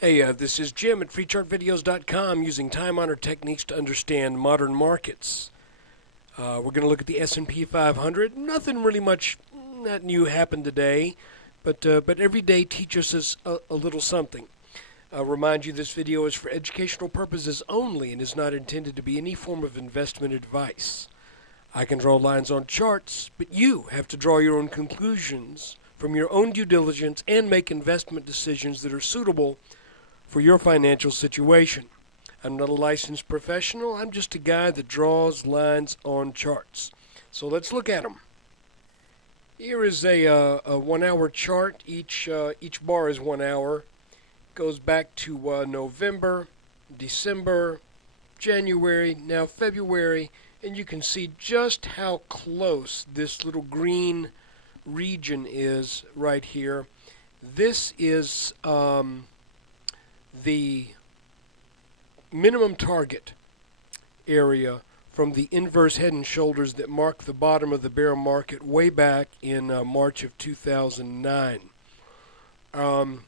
Hey, this is Jim at FreeChartVideos.com using time-honored techniques to understand modern markets. We're going to look at the S&P 500. Nothing really much that new happened today, but every day teaches us a little something. Remind you this video is for educational purposes only and is not intended to be any form of investment advice. I can draw lines on charts, but you have to draw your own conclusions from your own due diligence and make investment decisions that are suitable for your financial situation. I'm not a licensed professional. I'm just a guy that draws lines on charts. So let's look at them. Here is a 1 hour chart. Each bar is 1 hour. Goes back to November, December, January, now February, and you can see just how close this little green region is right here. This is the minimum target area from the inverse head and shoulders that marked the bottom of the bear market way back in March of 2009. Actually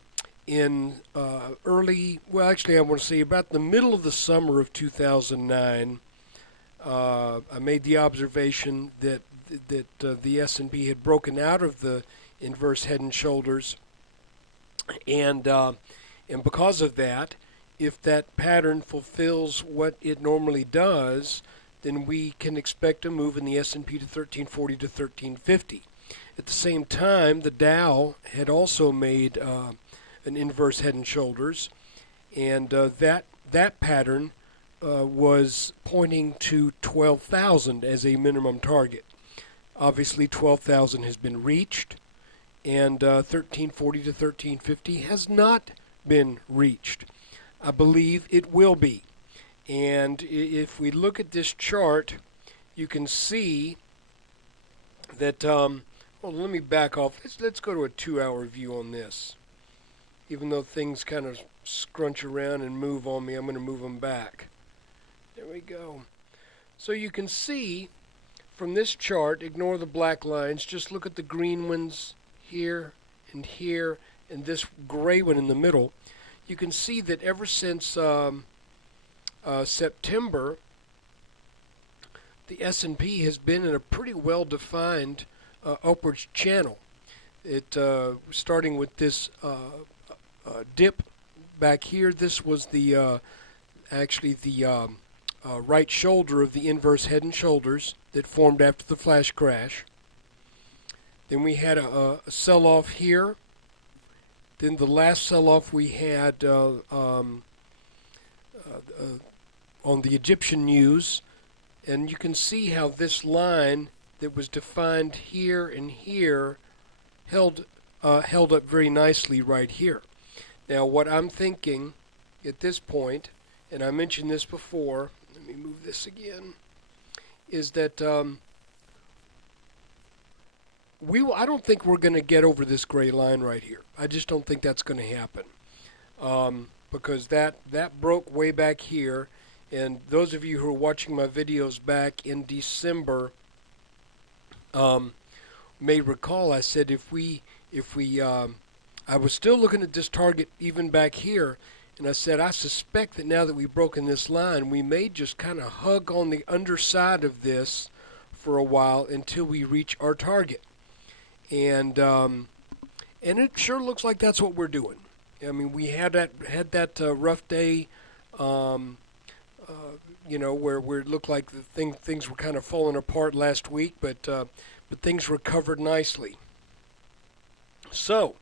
I want to say about the middle of the summer of 2009, I made the observation that the S&P had broken out of the inverse head and shoulders, and because of that, if that pattern fulfills what it normally does, then we can expect a move in the S&P to 1340 to 1350. At the same time, the Dow had also made an inverse head and shoulders, and that pattern was pointing to 12,000 as a minimum target. Obviously, 12,000 has been reached, and 1340 to 1350 has not been reached. I believe it will be. And if we look at this chart, you can see that, well, let me back off. Let's go to a 2 hour view on this. Even though things kind of scrunch around and move on me, I'm going to move them back. There we go. So you can see from this chart, ignore the black lines, just look at the green ones here, and this gray one in the middle. You can see that ever since September, the S&P has been in a pretty well-defined upwards channel. It starting with this dip back here. This was the actually the right shoulder of the inverse head and shoulders that formed after the flash crash. Then we had a sell-off here. Then the last sell-off we had on the Egyptian news, and you can see how this line that was defined here and here held up very nicely right here. Now, what I'm thinking at this point, and I mentioned this before, let me move this again, is that I don't think we're going to get over this gray line right here. I just don't think that's going to happen, because that broke way back here. And those of you who are watching my videos back in December may recall I said I was still looking at this target even back here, and I said I suspect that now that we've broken this line, we may just kind of hug on the underside of this for a while until we reach our target. And it sure looks like that's what we're doing. I mean, we had that rough day, where it looked like things were kind of falling apart last week, but things recovered nicely. So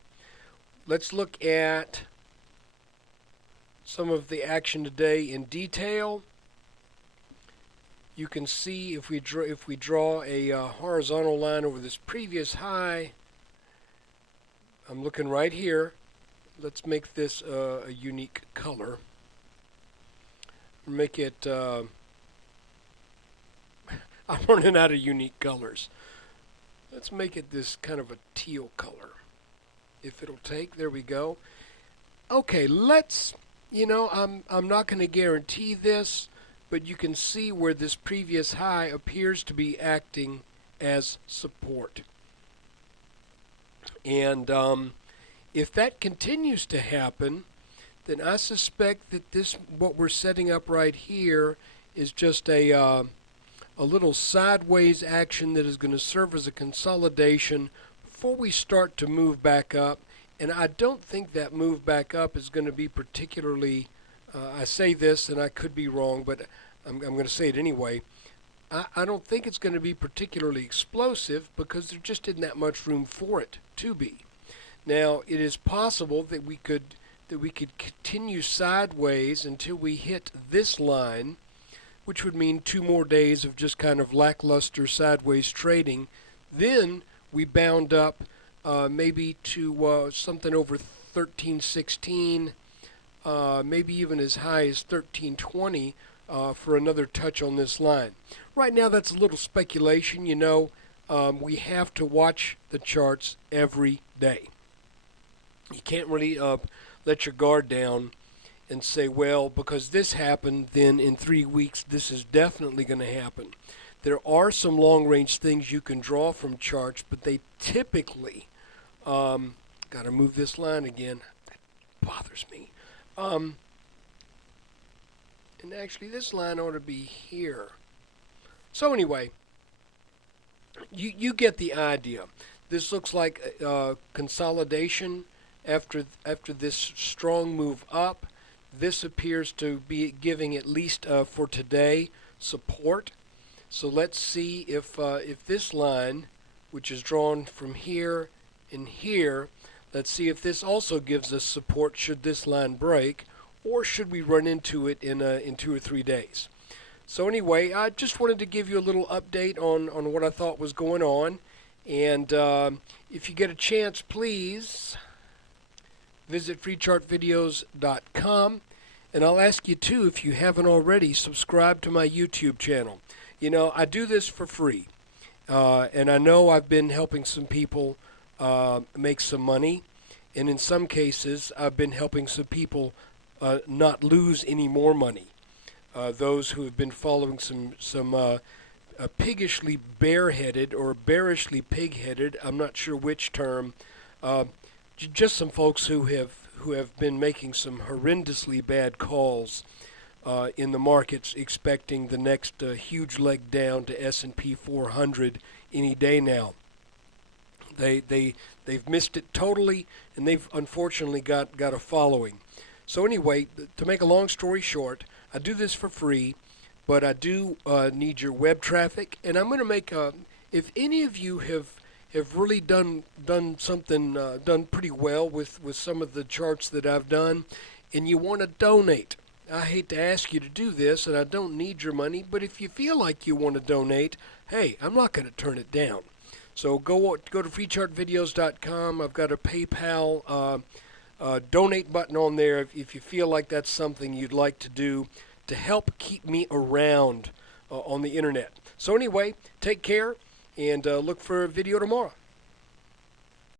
let's look at some of the action today in detail. You can see if we draw a horizontal line over this previous high, I'm looking right here. Let's make this a unique color. Make it, I'm running out of unique colors. Let's make it this kind of a teal color, if it'll take. There we go. Okay, I'm not going to guarantee this, but you can see where this previous high appears to be acting as support. And if that continues to happen, then I suspect that what we're setting up right here is just a little sideways action that is going to serve as a consolidation before we start to move back up. And I don't think that move back up is going to be particularly, I say this and I could be wrong, but I'm going to say it anyway. I don't think it's going to be particularly explosive because there just isn't that much room for it to be. Now, it is possible that we could continue sideways until we hit this line, which would mean 2 more days of just kind of lackluster sideways trading. Then we bound up maybe to something over 1316, maybe even as high as 1320 for another touch on this line. Right now that's a little speculation. You know, we have to watch the charts every day. You can't really let your guard down and say, well, because this happened, then in 3 weeks this is definitely going to happen. There are some long-range things you can draw from charts, but they typically, got to move this line again. That bothers me. And actually this line ought to be here. So anyway, you get the idea. This looks like consolidation after this strong move up. This appears to be giving, at least for today, support. So let's see if this line, which is drawn from here and here, let's see if this also gives us support should this line break, or should we run into it in 2 or 3 days. So anyway, I just wanted to give you a little update on what I thought was going on. And if you get a chance, please visit freechartvideos.com. And I'll ask you too, if you haven't already, subscribe to my YouTube channel. You know, I do this for free. And I know I've been helping some people make some money. And in some cases, I've been helping some people not lose any more money. Those who have been following some piggishly bareheaded or bearishly pig-headed, I'm not sure which term, just some folks who have been making some horrendously bad calls in the markets, expecting the next huge leg down to S&P 400 any day now. They've missed it totally, and they've unfortunately got a following. So anyway, to make a long story short, I do this for free, but I do need your web traffic, and I'm going to make if any of you have really done something done pretty well with some of the charts that I've done, and you want to donate. I hate to ask you to do this, and I don't need your money, but if you feel like you want to donate, hey, I'm not going to turn it down. So go to freechartvideos.com. I've got a PayPal donate button on there if you feel like that's something you'd like to do to help keep me around on the internet. So anyway, take care and look for a video tomorrow.